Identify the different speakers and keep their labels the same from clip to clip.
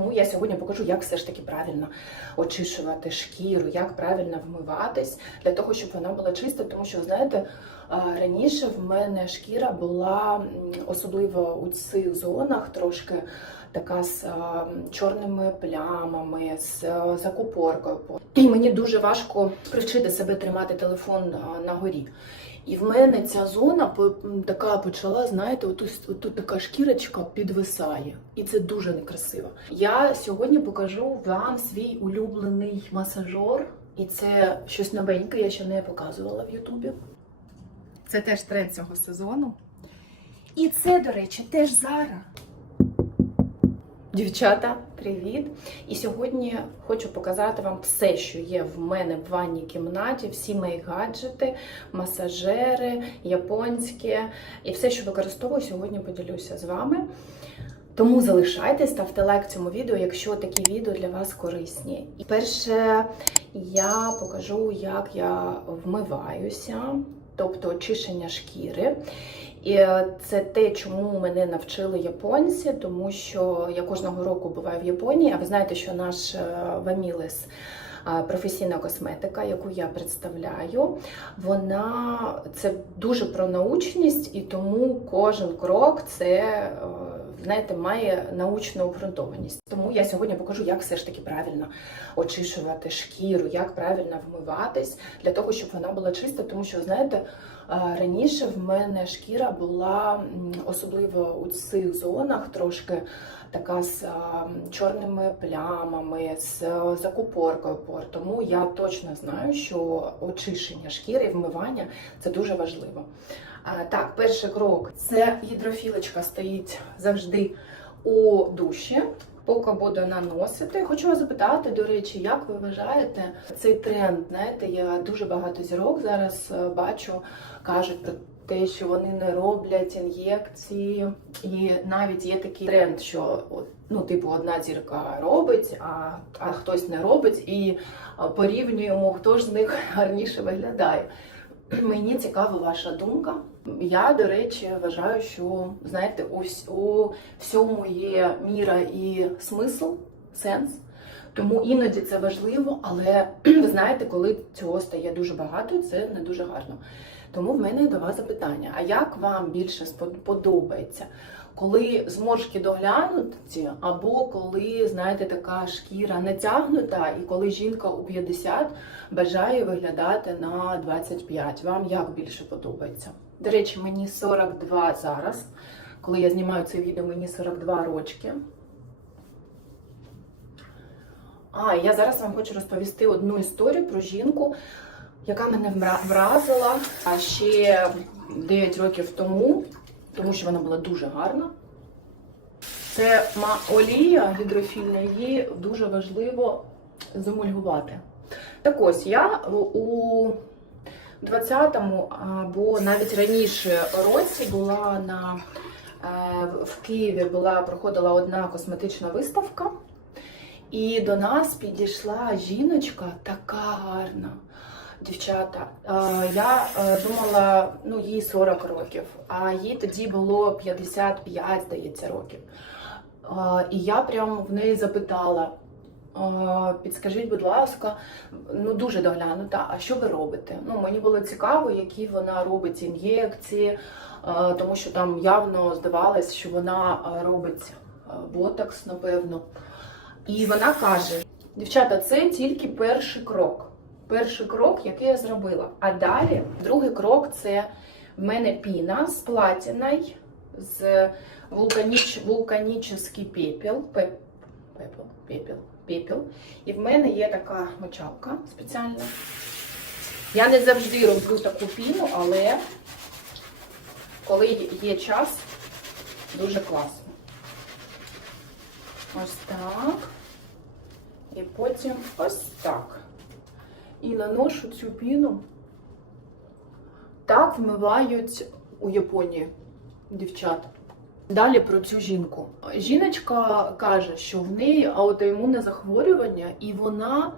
Speaker 1: Тому я сьогодні покажу, як все ж таки правильно очищувати шкіру, як правильно вмиватись для того, щоб вона була чиста. Тому що, знаєте, раніше в мене шкіра була особливо у цих зонах трошки така з чорними плямами, з закупоркою. І мені дуже важко привчити себе тримати телефон на горі. І в мене ця зона така почала, знаєте, отут, отут така шкірочка підвисає. І це дуже некрасиво. Я сьогодні покажу вам свій улюблений масажор. І це щось новеньке, я ще не показувала в Ютубі.
Speaker 2: Це теж третього сезону.
Speaker 1: І це, до речі, теж Зара. Дівчата, привіт! І сьогодні хочу показати вам все, що є в мене в ванній кімнаті, всі мої гаджети, масажери, японські і все, що використовую, сьогодні поділюся з вами. Тому залишайтесь, ставте лайк цьому відео, якщо такі відео для вас корисні. І перше я покажу, як я вмиваюся, тобто очищення шкіри. І е, це те, чому мене навчили японці, тому що я кожного року буваю в Японії. А ви знаєте, що наш е, Вамілес е, професійна косметика, яку я представляю, вона це дуже про научність, і тому кожен крок це знаєте, має научну обґрунтованість. Тому я сьогодні покажу, як все ж таки правильно очищувати шкіру, як правильно вмиватись для того, щоб вона була чиста, тому що знаєте. Раніше в мене шкіра була особливо у цих зонах трошки така з чорними плямами, з закупоркою пор. Тому я точно знаю, що очищення шкіри вмивання це дуже важливо. Так, перший крок це гідрофілочка стоїть завжди у душі. Поки буду наносити, хочу вас запитати, до речі, як ви вважаєте цей тренд? Знаєте, я дуже багато зірок зараз е, бачу, кажуть про те, що вони не роблять ін'єкції, і навіть є такий тренд, що ну, типу, одна зірка робить, а, а хтось не робить, і порівнюємо, хто ж з них гарніше виглядає. Мені цікава ваша думка. Я, до речі, вважаю, що знаєте, ось у всьому є міра і смисл, сенс. Тому іноді це важливо, але ви знаєте, коли цього стає дуже багато, це не дуже гарно. Тому в мене до вас запитання: а як вам більше подобається? Коли зморшки доглянуті, або коли, знаєте, така шкіра натягнута, і коли жінка у 50 бажає виглядати на 25. Вам як більше подобається? До речі, мені 42 зараз. Коли я знімаю це відео, мені 42 рочки. А, я зараз вам хочу розповісти одну історію про жінку, яка мене вразила ще 9 років тому, тому що вона була дуже гарна. Це ма- олія гідрофільна, її дуже важливо замульгувати. Так ось я у 20-му або навіть раніше році була на е, в Києві була проходила одна косметична виставка, і до нас підійшла жіночка така гарна. Дівчата, е, я е, думала, ну їй 40 років, а їй тоді було 55, здається, років. І я прямо в неї запитала: підскажіть, будь ласка, ну дуже доглянута, а що ви робите? Ну мені було цікаво, які вона робить ін'єкції, тому що там явно здавалось, що вона робить ботокс, напевно. І вона каже: дівчата, це тільки перший крок. Перший крок, який я зробила. А далі другий крок це в мене піна з платіною, з вулканіч, вулканічний пепел. Пеп, пепел, пепел, пепел. І в мене є така мочалка спеціальна. Я не завжди роблю таку піну, але коли є час, дуже класно. Ось так. І потім ось так. І наношу цю піну. Так вмивають у Японії дівчат. Далі про цю жінку. Жіночка каже, що в неї аутоімунне захворювання, і вона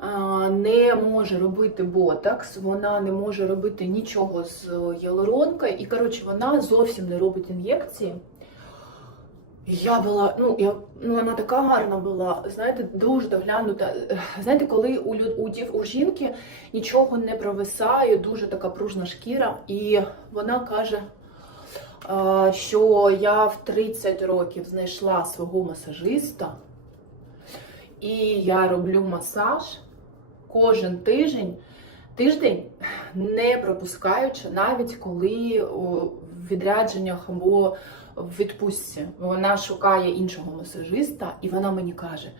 Speaker 1: а, не може робити ботокс, вона не може робити нічого з гіалуронкою, і коротше, вона зовсім не робить ін'єкції. Я була, ну я ну вона така гарна була, знаєте, дуже доглянута. Е, Знаєте, коли у у у жінки нічого не провисає, дуже така пружна шкіра, і вона каже, е, що я в 30 років знайшла свого масажиста, і я роблю масаж кожен тиждень, тиждень не пропускаючи, навіть коли в відрядженнях або в відпустці. Вона шукає іншого масажиста, і вона мені каже: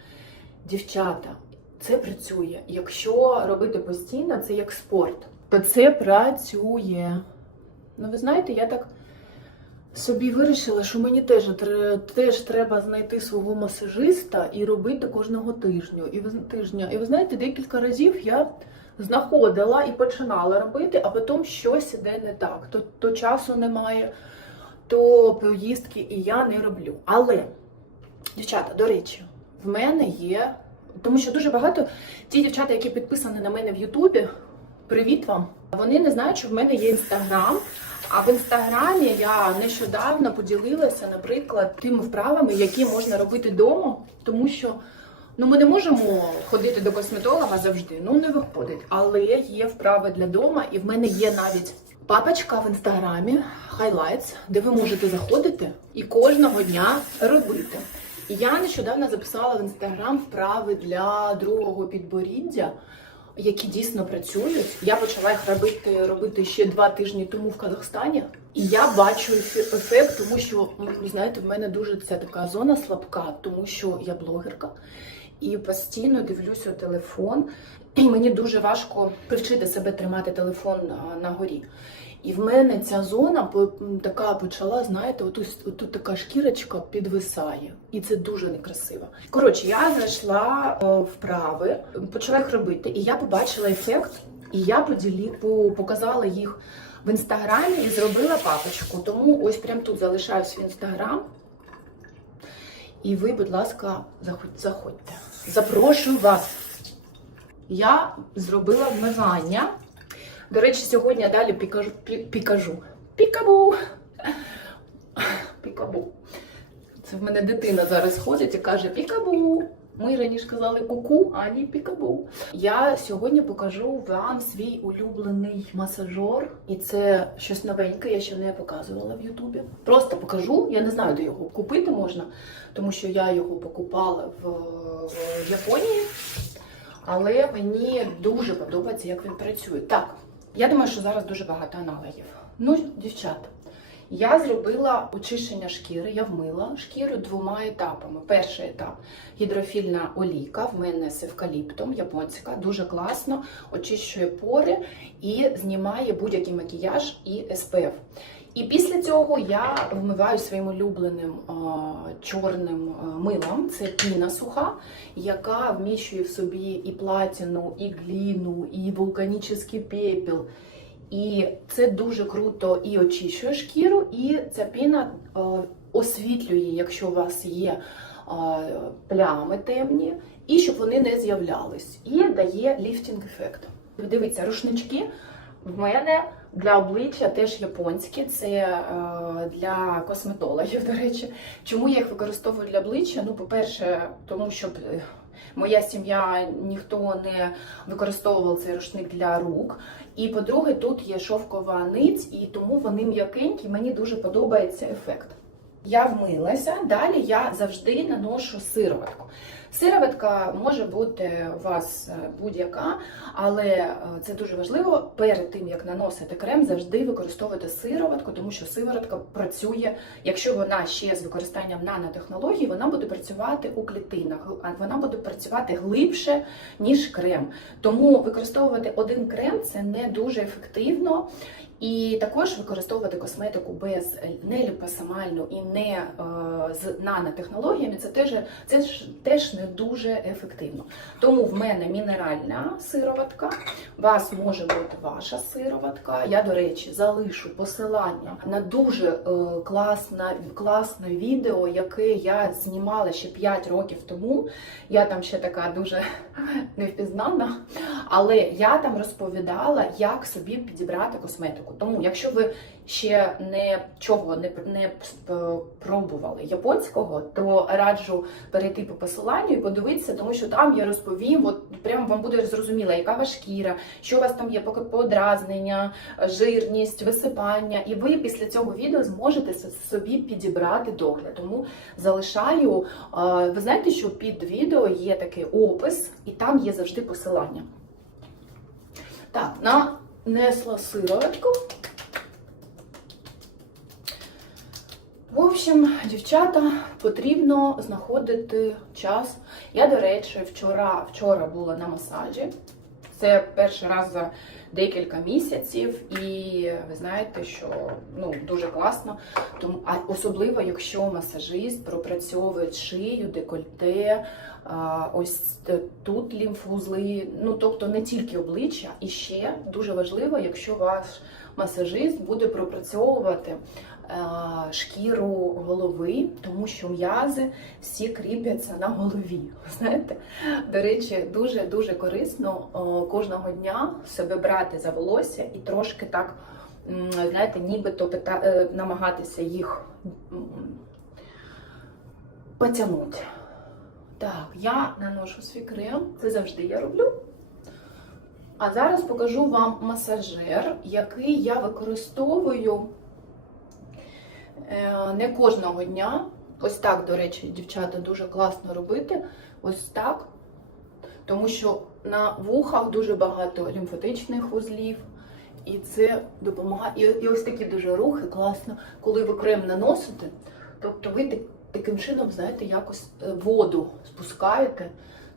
Speaker 1: дівчата, це працює. Якщо робити постійно, це як спорт, то це працює. Ну, ви знаєте, я так собі вирішила, що мені теж, теж треба знайти свого масажиста і робити кожного тижня. І тижня. І ви знаєте, декілька разів я знаходила і починала робити, а потім щось іде не так. То, то часу немає, то поїздки, і я не роблю. Але, дівчата, до речі, в мене є, тому що дуже багато ті дівчата, які підписані на мене в Ютубі, привіт вам. Вони не знають, що в мене є інстаграм. А в інстаграмі я нещодавно поділилася, наприклад, тими вправами, які можна робити вдома, тому що ну ми не можемо ходити до косметолога завжди. Ну не виходить. Але є вправи для дома, і в мене є навіть папочка в інстаграмі Highlights, де ви можете заходити і кожного дня робити. І я нещодавно записала в інстаграм вправи для другого підборіддя які дійсно працюють. Я почала їх робити, робити ще два тижні тому в Казахстані. І я бачу ефе- ефект, тому що ну, знаєте, в мене дуже ця така зона слабка, тому що я блогерка і постійно дивлюся телефон. І мені дуже важко привчити себе тримати телефон на горі. І в мене ця зона така почала, знаєте, отут, отут така шкірочка підвисає, і це дуже некрасиво. Коротше, я знайшла е, вправи, почала їх робити, і я побачила ефект, і я поділі, показала їх в інстаграмі і зробила папочку. Тому ось прямо тут залишаю свій інстаграм. І ви, будь ласка, заходь- заходьте. Запрошую вас. Я зробила вмивання. До речі, сьогодні я далі пікажу. Пікабу! Пікабу. Це в мене дитина зараз ходить і каже пікабу. Ми раніше казали куку, а ні пікабу. Я сьогодні покажу вам свій улюблений масажер, і це щось новеньке, я ще не показувала в Ютубі. Просто покажу. Я не знаю, де його купити можна, тому що я його покупала в, в Японії. Але мені дуже подобається, як він працює. Так, я думаю, що зараз дуже багато аналогів. Ну, дівчат, я зробила очищення шкіри, я вмила шкіру двома етапами. Перший етап гідрофільна олійка, в мене з евкаліптом, японська, дуже класно, очищує пори і знімає будь-який макіяж і SPF. І після цього я вмиваю своїм улюбленим а, чорним а, милом. Це піна суха, яка вміщує в собі і платіну, і гліну, і вулканічний пепел. І це дуже круто і очищує шкіру, і ця піна е, освітлює, якщо у вас є е, плями темні, і щоб вони не з'являлись. І дає ліфтінг ефект. Дивіться, рушнички в мене для обличчя теж японські, це е, для косметологів, до речі. Чому я їх використовую для обличчя? Ну, по-перше, тому що е, моя сім'я ніхто не використовував цей рушник для рук. І по-друге, тут є шовкова нить, і тому вони м'якенькі, мені дуже подобається ефект. Я вмилася, далі я завжди наношу сироватку. Сироватка може бути у вас е, будь-яка, але е, це дуже важливо. Перед тим як наносити крем, завжди використовувати сироватку, тому що сиворотка працює, якщо вона ще з використанням нанотехнологій, вона буде працювати у клітинах, вона буде працювати глибше, ніж крем. Тому використовувати один крем це не дуже ефективно. І також використовувати косметику без не ліпосомальну і не е, з нанотехнологіями, це теж, це ж теж не дуже ефективно. Тому в мене мінеральна сироватка, у вас може бути ваша сироватка. Я, до речі, залишу посилання на дуже е, класне, класне відео, яке я знімала ще 5 років тому. Я там ще така дуже невпізнана. Але я там розповідала, як собі підібрати косметику. Тому, якщо ви ще не чого не, не пробували японського, то раджу перейти по посиланню і подивитися, тому що там я розповім, от прям вам буде зрозуміло, яка ваша шкіра, що у вас там є подразнення, жирність, висипання, і ви після цього відео зможете собі підібрати догляд. Тому залишаю. Ви знаєте, що під відео є такий опис, і там є завжди посилання. Так, нанесла сироватку. В общем, дівчата, потрібно знаходити час. Я, до речі, вчора, вчора була на масажі. Це перший раз за декілька місяців, і ви знаєте, що ну дуже класно. Тому а особливо, якщо масажист пропрацьовує шию, декольте, а, ось тут лімфузли, ну тобто не тільки обличчя, і ще дуже важливо, якщо ваш масажист буде пропрацьовувати шкіру голови, тому що м'язи всі кріпляться на голові. Знаєте, до речі, дуже дуже корисно е, кожного дня себе брати за волосся і трошки так, знаєте, нібито е, намагатися їх потягнути. Так, я наношу свій крем, це завжди я роблю. А зараз покажу вам масажер, який я використовую е, не кожного дня. Ось так, до речі, дівчата дуже класно робити. Ось так. Тому що на вухах дуже багато лімфатичних вузлів. І це допомагає. І, і ось такі дуже рухи класно, коли ви крем наносите. Тобто ви таким чином, знаєте, якось е, воду спускаєте.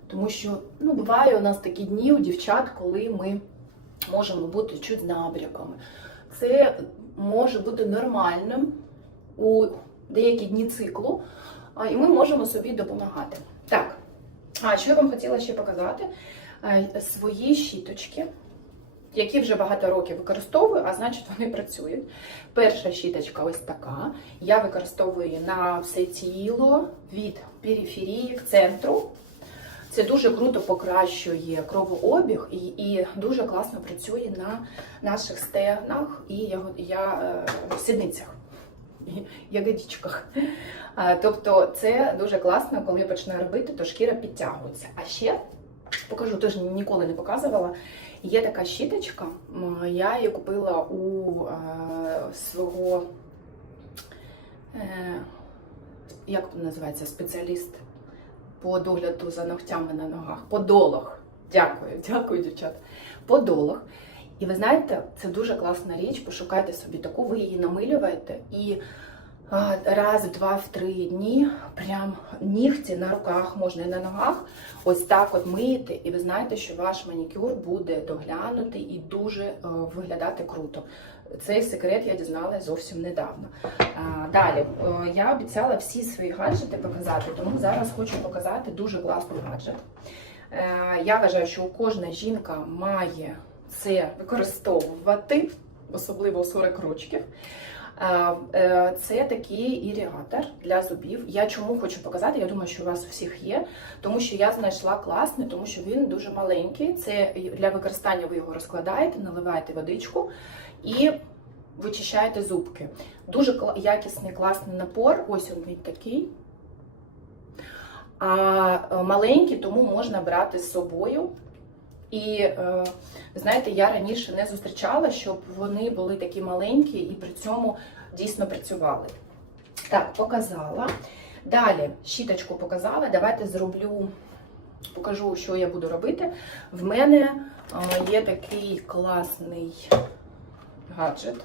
Speaker 1: Тому що ну, буває у нас такі дні у дівчат, коли ми можемо бути чуть набряками. Це може бути нормальним у деякі дні циклу, і ми можемо собі допомагати. Так, а що я вам хотіла ще показати? Е, Свої щіточки, які вже багато років використовую, а значить вони працюють. Перша щіточка ось така. Я використовую на все тіло від периферії к центру. Це дуже круто покращує кровообіг і, і дуже класно працює на наших стегнах і я, я, е, сідницях, ягодичках. Тобто це дуже класно, коли я починаю робити, то шкіра підтягується. А ще покажу, теж ніколи не показувала. Є така щіточка, я її купила у е, свого, е, як називається, спеціаліст по догляду за ногтями на ногах. Подолог. Дякую, дякую, дівчата. Подолог. І ви знаєте, це дуже класна річ. Пошукайте собі таку, ви її намилюєте і раз, два, в три дні прям нігті на руках можна і на ногах. Ось так от миєте, і ви знаєте, що ваш манікюр буде доглянутий і дуже е, виглядати круто. Цей секрет я дізналася зовсім недавно. Далі, е, я обіцяла всі свої гаджети показати, тому зараз хочу показати дуже класний гаджет. Е, Я вважаю, що кожна жінка має це використовувати, особливо у 40 років. Е, Це такий ірігатор для зубів. Я чому хочу показати? Я думаю, що у вас у всіх є, тому що я знайшла класний, тому що він дуже маленький. Це для використання ви його розкладаєте, наливаєте водичку і вичищаєте зубки. Дуже якісний, класний напор. Ось він такий. А е, маленький, тому можна брати з собою. І е, знаєте, я раніше не зустрічала, щоб вони були такі маленькі і при цьому дійсно працювали. Так, показала. Далі щіточку показала. Давайте зроблю, покажу, що я буду робити. В мене е, є такий класний гаджет.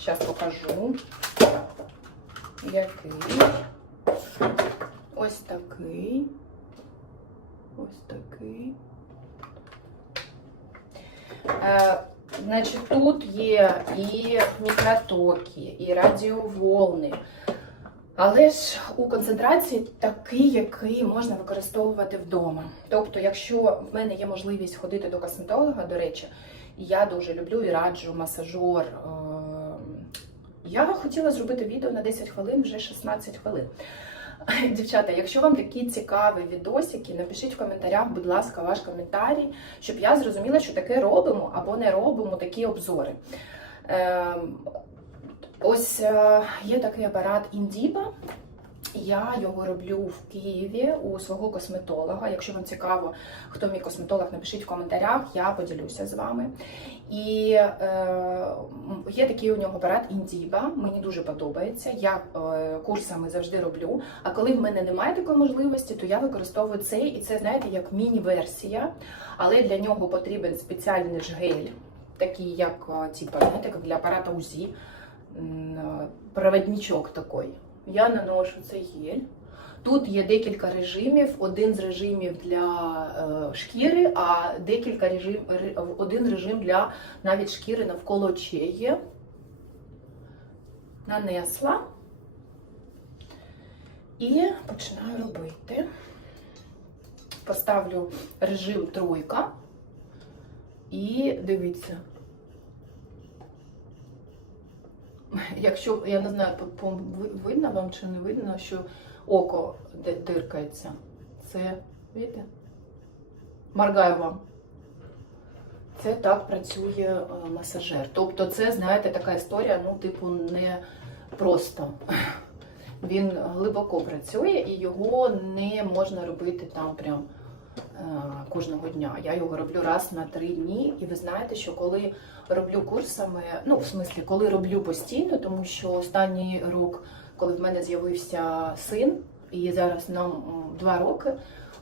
Speaker 1: Зараз покажу. Який. Ось такий. Ось такий. Е, Значить, тут є і мікротоки, і радіоволни. Але ж у концентрації такий, який можна використовувати вдома. Тобто, якщо в мене є можливість ходити до косметолога, до речі, я дуже люблю і раджу масажер. е, Я хотіла зробити відео на 10 хвилин, вже 16 хвилин. Дівчата, якщо вам такі цікаві відосики, напишіть в коментарях, будь ласка, ваш коментарій, щоб я зрозуміла, що таке робимо або не робимо такі обзори. Ем, Ось е, є такий апарат Індіба. Я його роблю в Києві у свого косметолога. Якщо вам цікаво, хто мій косметолог, напишіть в коментарях, я поділюся з вами. І е, є такий у нього апарат Індіба. Мені дуже подобається. Я е, курсами завжди роблю. А коли в мене немає такої можливості, то я використовую цей, і це знаєте як міні-версія, але для нього потрібен спеціальний ж гель, такий як е, типа, знаєте, як для апарата УЗІ, е, проводничок такий. Я наношу цей гель. Тут є декілька режимів. Один з режимів для е, шкіри, а декілька режим, ре- один режим для навіть шкіри навколо очей є. Нанесла і починаю робити. Поставлю режим тройка. І дивіться. Якщо я не знаю, видно вам чи не видно, що око диркається. Це, видите? Моргаю вам. Це так працює е, масажер. Тобто, це, знаєте, така історія, ну, типу, не просто. Він глибоко працює і його не можна робити там прям кожного дня. Я його роблю раз на три дні. І ви знаєте, що коли роблю курсами, ну в смислі, коли роблю постійно, тому що останній рік, коли в мене з'явився син, і зараз нам два роки.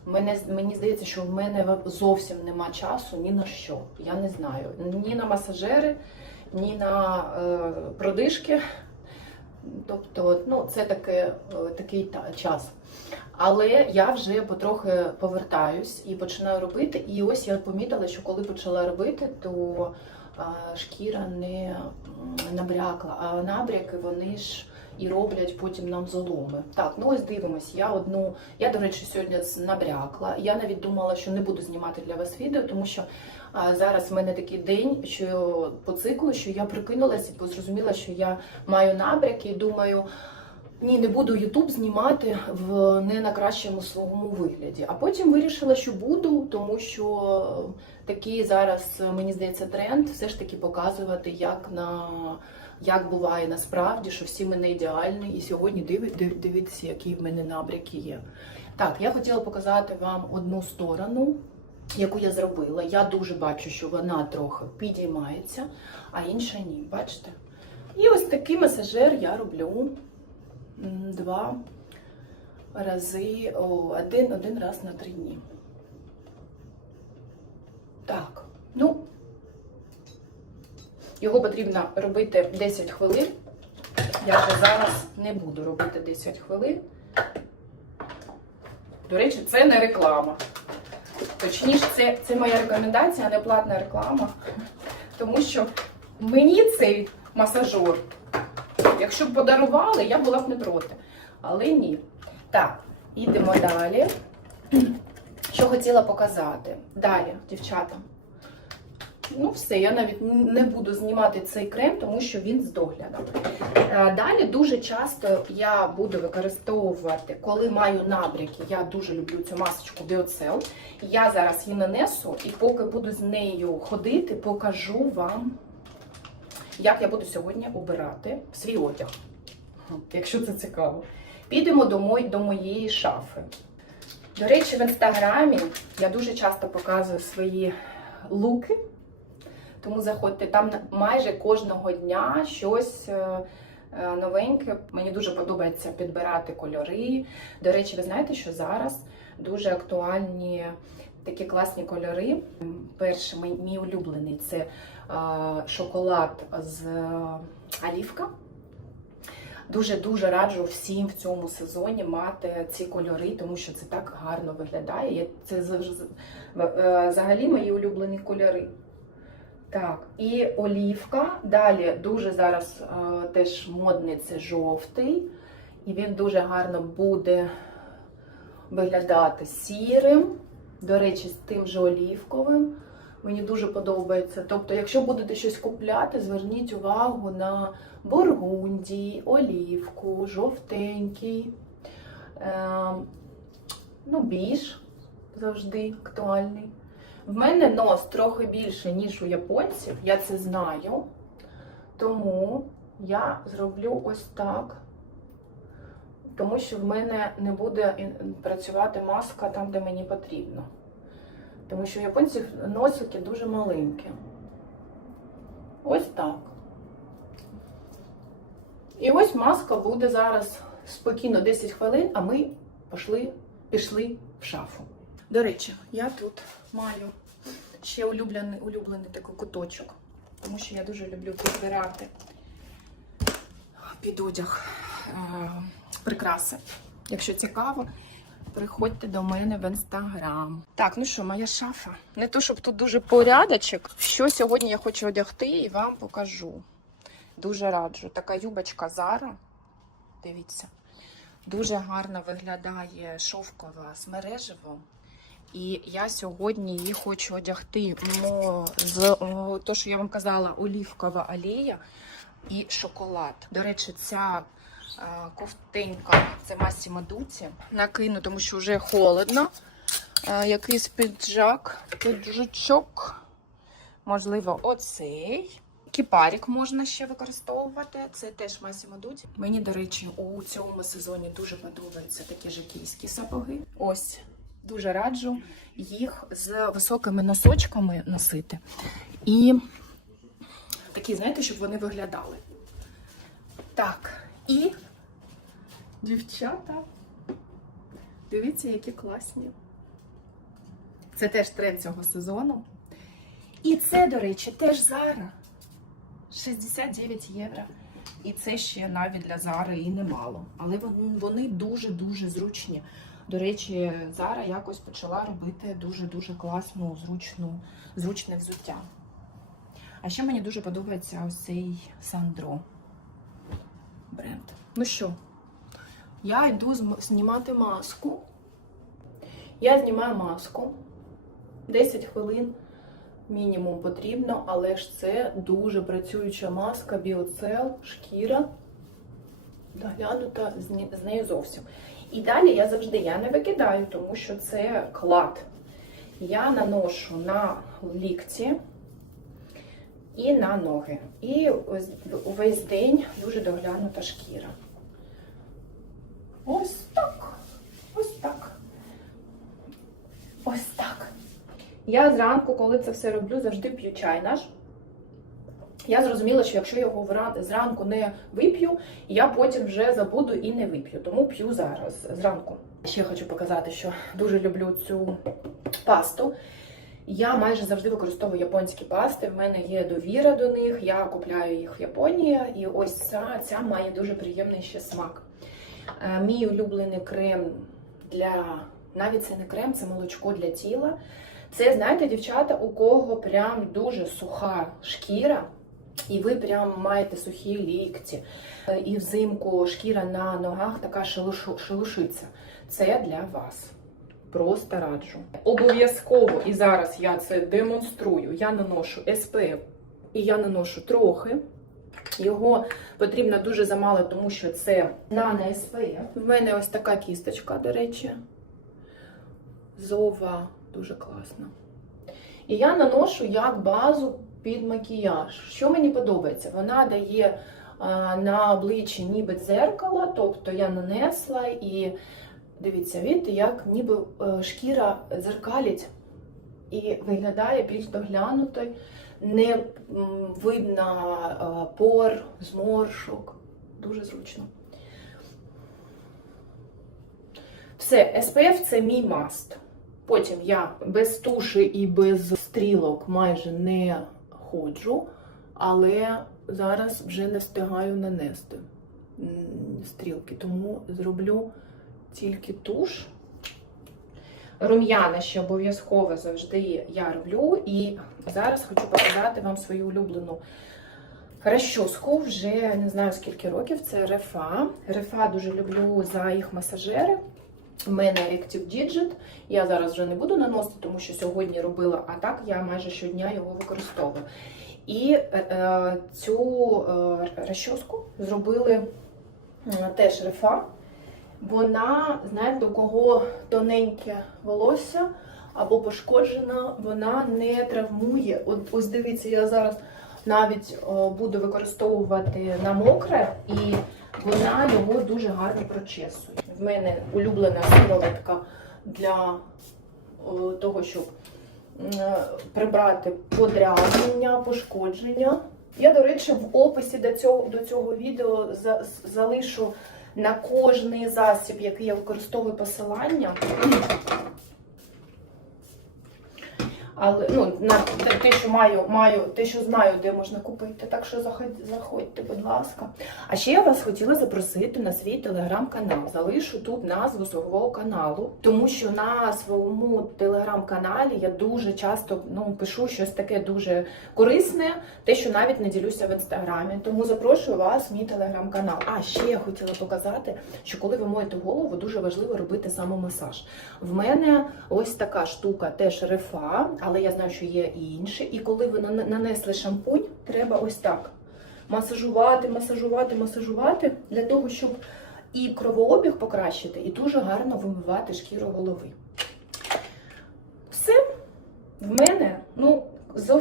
Speaker 1: Мене мені здається, що в мене зовсім нема часу ні на що. Я не знаю. Ні на масажери, ні на е, продишки. Тобто, ну, це таке, е, такий та, час. Але я вже потрохи повертаюсь і починаю робити. І ось я помітила, що коли почала робити, то а, шкіра не набрякла, а набряки вони ж і роблять потім нам золоми. Так, ну ось дивимось. Я одну, я, до речі, сьогодні набрякла. Я навіть думала, що не буду знімати для вас відео, тому що а, зараз в мене такий день, що по циклу, що я прикинулася і зрозуміла, що я маю набряки, і думаю. Ні, не буду Ютуб знімати в не на кращому своєму вигляді. А потім вирішила, що буду, тому що такий зараз, мені здається, тренд все ж таки показувати, як на як буває насправді, що всі ми не ідеальні. І сьогодні диві- див- дивіться, які в мене набряки є. Так, я хотіла показати вам одну сторону, яку я зробила. Я дуже бачу, що вона трохи підіймається, а інша ні. Бачите? І ось такий масажер я роблю два рази, один, один раз на три дні. Так, ну, його потрібно робити 10 хвилин. Я вже зараз не буду робити 10 хвилин. До речі, це не реклама. Точніше, це, це моя рекомендація, а не платна реклама. Тому що мені цей масажор, якщо б подарували, я була б не проти. Але ні. Так, ідемо далі. Що хотіла показати? Далі, дівчата. Ну, все, я навіть не буду знімати цей крем, тому що він з доглядом. Е, Далі дуже часто я буду використовувати, коли маю набряки, я дуже люблю цю масочку Біоцел. Я зараз її нанесу і поки буду з нею ходити, покажу вам, як я буду сьогодні обирати свій одяг. Якщо це цікаво. Підемо до, мой, до моєї шафи. До речі, в інстаграмі я дуже часто показую свої луки. Тому заходьте там майже кожного дня щось е, е, новеньке. Мені дуже подобається підбирати кольори. До речі, ви знаєте, що зараз дуже актуальні такі класні кольори. Перший мій, улюблений це е, шоколад з олівка. Дуже-дуже раджу всім в цьому сезоні мати ці кольори, тому що це так гарно виглядає. Це взагалі мої улюблені кольори. Так, і олівка. Далі дуже зараз е, теж модний це жовтий, і він дуже гарно буде виглядати сірим. До речі, з тим же олівковим. Мені дуже подобається. Тобто, якщо будете щось купляти, зверніть увагу на бургундій, олівку, жовтенький, е, ну, біж завжди актуальний. В мене нос трохи більше, ніж у японців, я це знаю. Тому я зроблю ось так, тому що в мене не буде працювати маска там, де мені потрібно. Тому що у японців носики дуже маленькі. Ось так. І ось маска буде зараз спокійно 10 хвилин, а ми пішли, пішли в шафу. До речі, я тут маю ще улюблений, улюблений такий куточок, тому що я дуже люблю підбирати під одяг е, прикраси. Якщо цікаво, приходьте до мене в інстаграм. Так, ну що, моя шафа. Не то, щоб тут дуже порядочок. Що сьогодні я хочу одягти і вам покажу. Дуже раджу. Така юбочка Зара. Дивіться. Дуже гарно виглядає шовкова з мереживом. І я сьогодні її хочу одягти мо, з о, то, що я вам казала, олівкова алея і шоколад. До речі, ця е, ковтинка це Масімо Дуці. Накину, тому що вже холодно. Е, якийсь піджак, піджачок. Можливо, оцей. Кіпарік можна ще використовувати. Це теж Масімо Дуці. Мені, до речі, у цьому сезоні дуже подобаються такі жакійські сапоги. Ось дуже раджу їх з високими носочками носити. І такі, знаєте, щоб вони виглядали. Так, і дівчата. Дивіться, які класні.
Speaker 2: Це теж тренд цього сезону.
Speaker 1: І це, до речі, теж Зара. 69 євро. І це ще навіть для Зари і немало. Але вони дуже-дуже зручні. До речі, Зара якось почала робити дуже-дуже класну, зручну, зручне взуття. А ще мені дуже подобається ось цей Сандро бренд. Ну що, я йду знімати маску. Я знімаю маску. 10 хвилин мінімум потрібно, але ж це дуже працююча маска, біоцел, шкіра. Доглянута з нею зовсім. І далі я завжди я не викидаю, тому що це клад. Я наношу на лікті і на ноги. І увесь день дуже доглянута шкіра. Ось так. Ось так. Ось так. Я зранку, коли це все роблю, завжди п'ю чай наш. Я зрозуміла, що якщо я його зранку не вип'ю, я потім вже забуду і не вип'ю. Тому п'ю зараз зранку. Ще хочу показати, що дуже люблю цю пасту. Я майже завжди використовую японські пасти. В мене є довіра до них. Я купляю їх в Японії, і ось ця, ця має дуже приємний ще смак. Е, Мій улюблений крем для навіть це не крем, це молочко для тіла. Це, знаєте, дівчата, у кого прям дуже суха шкіра, і ви прям маєте сухі лікті, і взимку шкіра на ногах така шелушиться. Це для вас. Просто раджу. Обов'язково, і зараз я це демонструю. Я наношу SPF, і я наношу трохи. Його потрібно дуже замало, тому що це на SPF. В мене ось така кісточка, до речі. Зова дуже класна. І я наношу як базу під макіяж. Що мені подобається? Вона дає на обличчі ніби дзеркало, тобто я нанесла і дивіться, видите, як ніби е, шкіра дзеркалить і виглядає більш доглянутою, не видно е, пор, зморшок. Дуже зручно. Все, SPF це мій маст. Потім я без туші і без стрілок майже не ходжу, але зараз вже не встигаю нанести стрілки, тому зроблю тільки туш. Рум'яна ще обов'язково завжди я роблю. І зараз хочу показати вам свою улюблену розчоску. Вже не знаю скільки років. Це рефа. Рефа дуже люблю за їх масажери. У мене Active Digit. Я зараз вже не буду наносити, тому що сьогодні робила, а так я майже щодня його використовую. І е, е, цю е, розчоску зробили е, теж рефа. Вона, знаєте, у кого тоненьке волосся або пошкоджена, вона не травмує. От ось дивіться, я зараз навіть о, буду використовувати на мокре, і вона його дуже гарно прочесує. В мене улюблена сироватка для того, щоб е, прибрати подряпання, пошкодження. Я, до речі, в описі до цього, до цього відео за- залишу на кожний засіб, який я використовую посилання. Але ну, на те, що маю, маю, те, що знаю, де можна купити. Так що заходь, заходьте, будь ласка. А ще я вас хотіла запросити на свій телеграм-канал. Залишу тут назву свого каналу, тому що на своєму телеграм-каналі я дуже часто ну, пишу щось таке дуже корисне, те, що навіть не ділюся в інстаграмі. Тому запрошую вас в мій телеграм-канал. А ще я хотіла показати, що коли ви моєте голову, дуже важливо робити самомасаж. В мене ось така штука, теж рефа, але я знаю, що є і інші. І коли ви нанесли шампунь, треба ось так масажувати, масажувати, масажувати для того, щоб і кровообіг покращити, і дуже гарно вимивати шкіру голови. Все в мене, ну,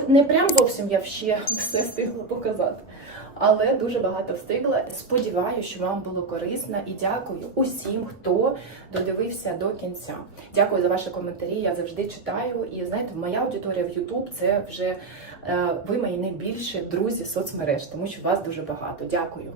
Speaker 1: не прям зовсім я ще все встигла показати. Але дуже багато встигла. Сподіваюся, що вам було корисно і дякую усім, хто додивився до кінця. Дякую за ваші коментарі. Я завжди читаю. І знаєте, моя аудиторія в YouTube це вже е, ви мої найбільші друзі соцмереж, тому що вас дуже багато. Дякую.